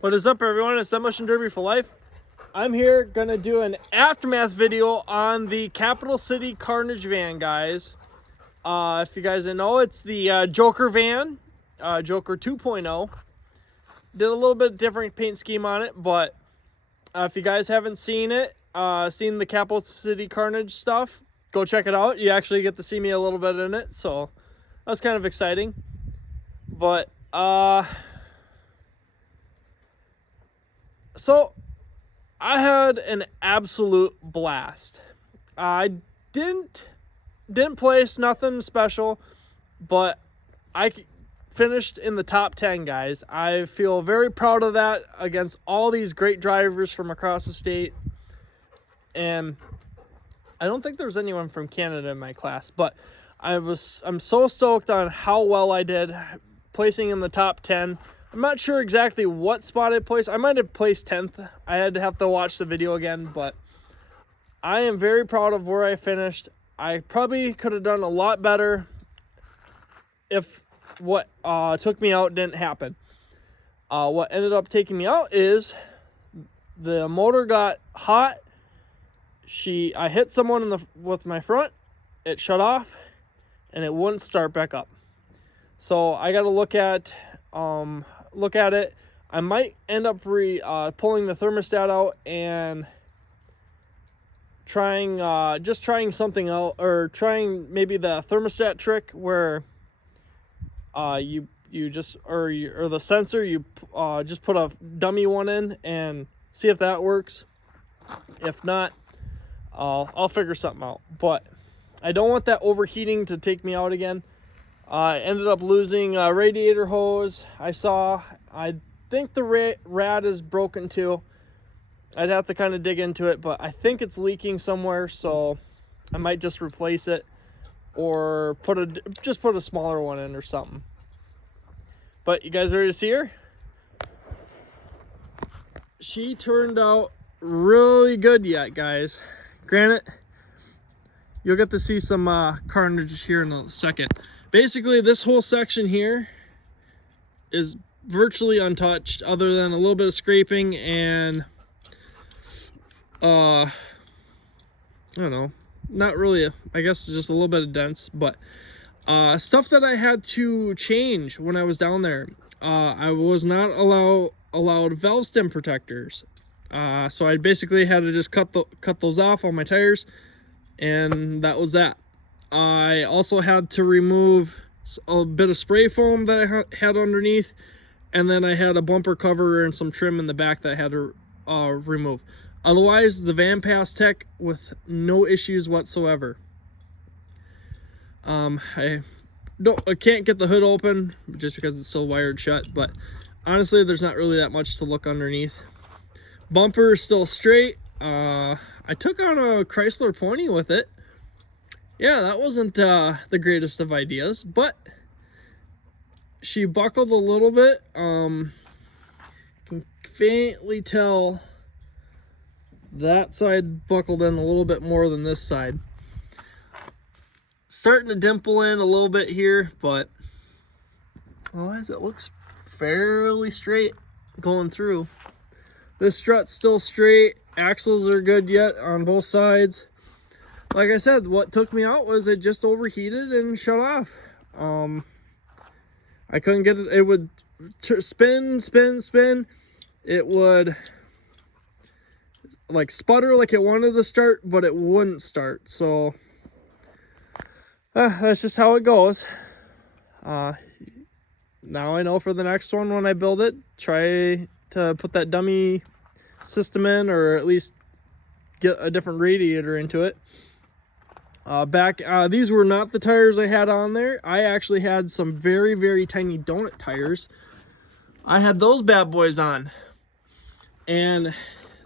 What is up, everyone? It's Demolition Derby for Life. I'm here gonna do an aftermath video on the Capital City Carnage van, guys. If you guys didn't know, it's the Joker van, Joker 2.0. Did a little bit different paint scheme on it, but if you guys haven't seen it, seen the Capital City Carnage stuff, go check it out. You actually get to see me a little bit in it, so that's kind of exciting. But so I had an absolute blast. I didn't place nothing special, but I finished in the top 10, guys. I feel very proud of that against all these great drivers from across the state. And I don't think there's anyone from Canada in my class, but I'm so stoked on how well I did placing in the top 10. I'm not sure exactly what spot I placed. I might have placed 10th. I had to have to watch the video again, but I am very proud of where I finished. I probably could have done a lot better if what took me out didn't happen. What ended up taking me out is the motor got hot. I hit someone with my front. It shut off, and it wouldn't start back up. So I got to look at it. I might end up pulling the thermostat out and trying something else, or trying maybe the thermostat trick where you just or the sensor, you just put a dummy one in and see if that works. If not, I'll figure something out. But I don't want that overheating to take me out again. I ended up losing a radiator hose. I think the rad is broken too. I'd have to kind of dig into it, but I think it's leaking somewhere, so I might just replace it or put a smaller one in or something. But you guys ready to see her? She turned out really good yet, guys. Granted, you'll get to see some carnage here in a second. Basically, this whole section here is virtually untouched, other than a little bit of scraping and I don't know, not really, I guess just a little bit of dents, but stuff that I had to change when I was down there. I was not allowed valve stem protectors, so I basically had to just cut those off on my tires, and that was that. I also had to remove a bit of spray foam that I had underneath, and then I had a bumper cover and some trim in the back that I had to remove. Otherwise, the van passed tech with no issues whatsoever. I can't get the hood open just because it's still wired shut, but honestly, there's not really that much to look underneath. Bumper is still straight. I took on a Chrysler Pony with it. Yeah, that wasn't the greatest of ideas, but she buckled a little bit. You can faintly tell that side buckled in a little bit more than this side. Starting to dimple in a little bit here, but otherwise it looks fairly straight going through. This strut's still straight. Axles are good yet on both sides. Like I said, what took me out was it just overheated and shut off. I couldn't get it. It would spin. It would like sputter like it wanted to start, but it wouldn't start. So that's just how it goes. Now I know for the next one when I build it, try to put that dummy system in, or at least get a different radiator into it. These were not the tires I had on there. I actually had some very, very tiny donut tires. I had those bad boys on, and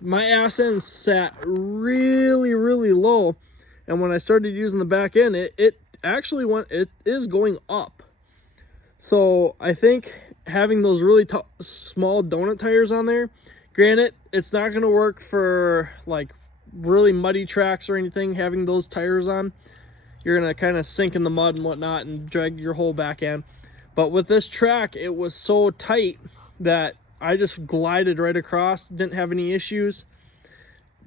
my ass end sat really, really low. And when I started using the back end, it actually it is going up. So I think having those really small donut tires on there, granted, it's not going to work for like really muddy tracks or anything. Having those tires on, you're going to kind of sink in the mud and whatnot and drag your whole back end. But with this track, it was so tight that I just glided right across, didn't have any issues.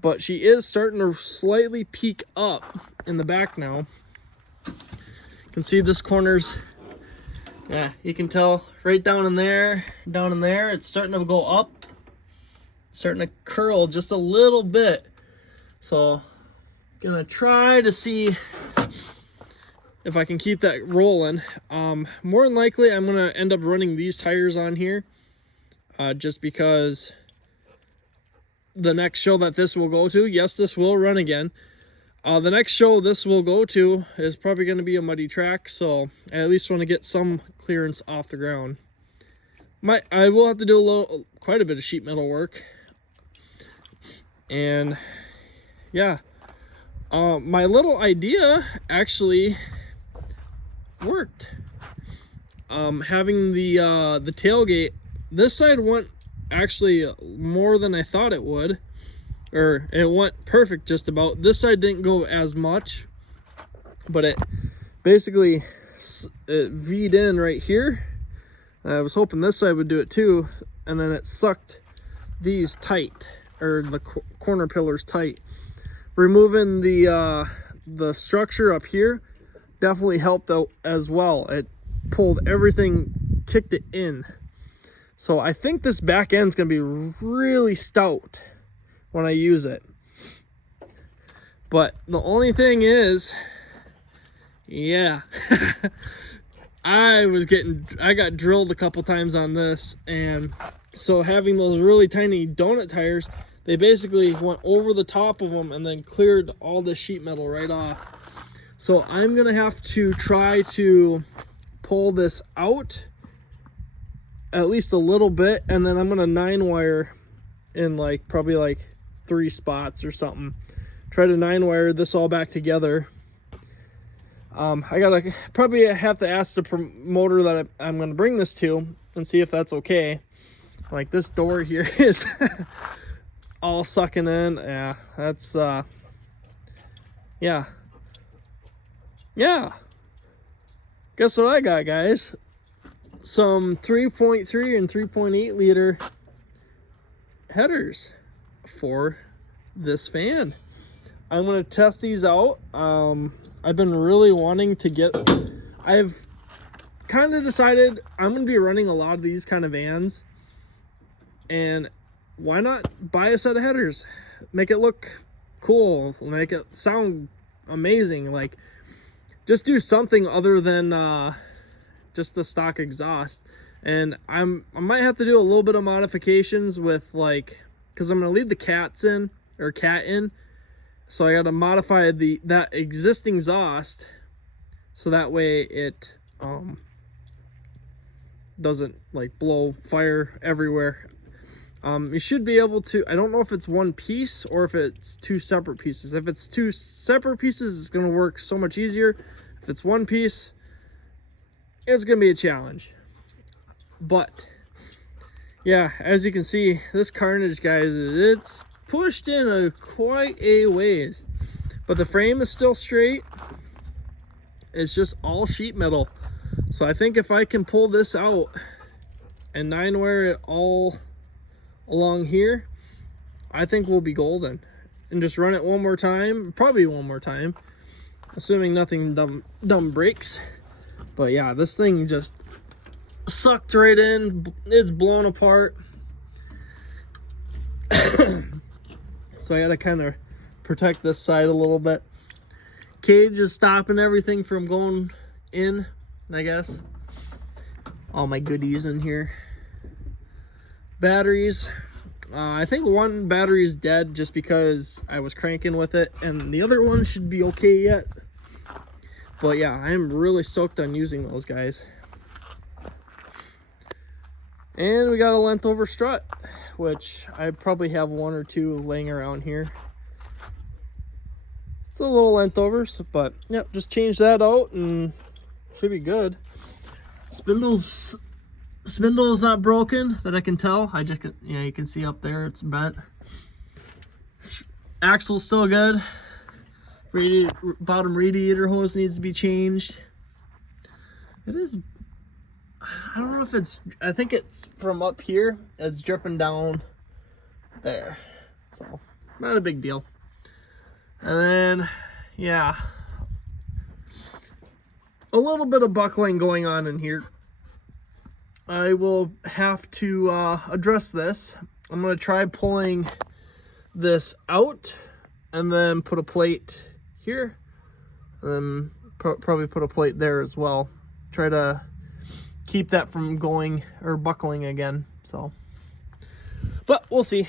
But she is starting to slightly peak up in the back now. You can see this corner's, yeah, you can tell right down in there, it's starting to go up, starting to curl just a little bit. So gonna try to see if I can keep that rolling. More than likely I'm gonna end up running these tires on here, just because the next show that this will go to, yes, this will run again. The next show this will go to is probably going to be a muddy track, so I at least want to get some clearance off the ground. I will have to do quite a bit of sheet metal work. And yeah, my little idea actually worked. Having the tailgate, this side went actually more than I thought it would, or it went perfect just about. This side didn't go as much, but it basically V'd in right here. I was hoping this side would do it too, and then it sucked these tight, or the corner pillars tight. Removing the structure up here definitely helped out as well. It pulled everything, kicked it in. So I think this back end's gonna be really stout when I use it. But the only thing is, yeah, I got drilled a couple times on this, and so having those really tiny donut tires, they basically went over the top of them and then cleared all the sheet metal right off. So I'm gonna have to try to pull this out at least a little bit, and then I'm gonna 9-wire in probably 3 spots or something. Try to 9-wire this all back together. I gotta probably have to ask the promoter that I'm gonna bring this to and see if that's okay. Like, this door here is all sucking in. Yeah, that's yeah. Guess what I got, guys? Some 3.3 and 3.8 liter headers for this fan. I'm going to test these out. I've been really wanting to get, I've kind of decided I'm going to be running a lot of these kind of vans, and why not buy a set of headers, make it look cool, make it sound amazing, like just do something other than just the stock exhaust. And I might have to do a little bit of modifications with, because I'm gonna leave the cat in, so I gotta modify that existing exhaust so that way it doesn't blow fire everywhere. You should be able to, I don't know if it's one piece or if it's 2 separate pieces. If it's 2 separate pieces, it's gonna work so much easier. If it's one piece, it's gonna be a challenge. But yeah, as you can see, this Carnage, guys, it's pushed in quite a ways, but the frame is still straight. It's just all sheet metal. So I think if I can pull this out and 9-wire it all along here, I think we'll be golden. And just run it one more time, probably one more time, assuming nothing dumb breaks. But yeah, this thing just sucked right in. It's blown apart. So I gotta kind of protect this side a little bit. Cage is stopping everything from going in, I guess. All my goodies in here. Batteries. I think one battery is dead just because I was cranking with it, and the other one should be okay yet. But yeah, I'm really stoked on using those, guys. And we got a length over strut, which I probably have 1 or 2 laying around here. It's a little length over, but yep, just change that out and should be good. Spindle is not broken that I can tell. You can see up there it's bent. Axle's still good. Bottom radiator hose needs to be changed. It is, I don't know if it's, I think it's from up here, it's dripping down there. So, not a big deal. And then, yeah, a little bit of buckling going on in here. I will have to address this. I'm going to try pulling this out and then put a plate here. And then probably put a plate there as well. Try to keep that from going or buckling again. So, but we'll see.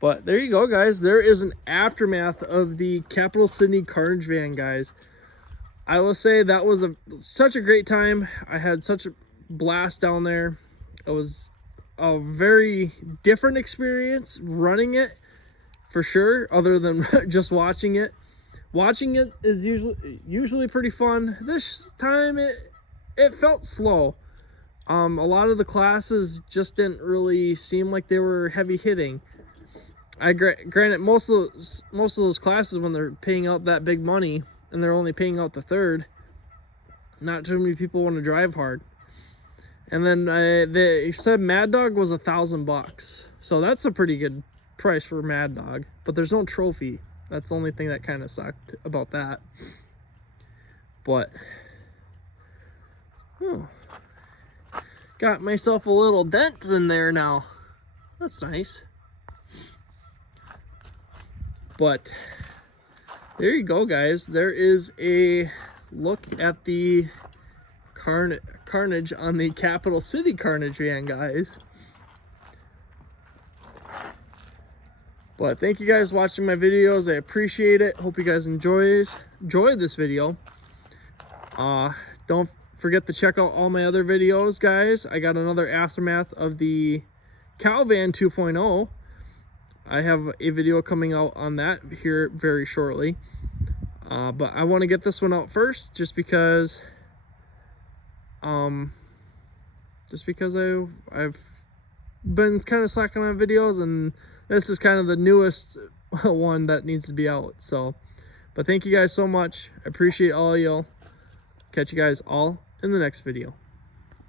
But there you go, guys. There is an aftermath of the Capital City Carnage van, guys. I will say that was such a great time. I had such a blast down there. It was a very different experience running it, for sure, other than just watching it. Watching it is usually pretty fun. This time it felt slow. A lot of the classes just didn't really seem like they were heavy hitting. Granted, most of those classes, when they're paying out that big money and they're only paying out the third, not too many people want to drive hard. And then they said Mad Dog was $1,000, so that's a pretty good price for Mad Dog. But there's no trophy. That's the only thing that kind of sucked about that. But got myself a little dent in there now. That's nice. But there you go, guys. There is a look at the carnage on the Capital City Carnage van, guys. But thank you guys for watching my videos. I appreciate it. Hope you guys enjoyed this video. Don't forget to check out all my other videos, guys. I got another aftermath of the Cow Van 2.0. I have a video coming out on that here very shortly. But I want to get this one out first, just because I've been kind of slacking on videos, and this is kind of the newest one that needs to be out. So, but thank you guys so much. I appreciate all of y'all. Catch you guys all in the next video.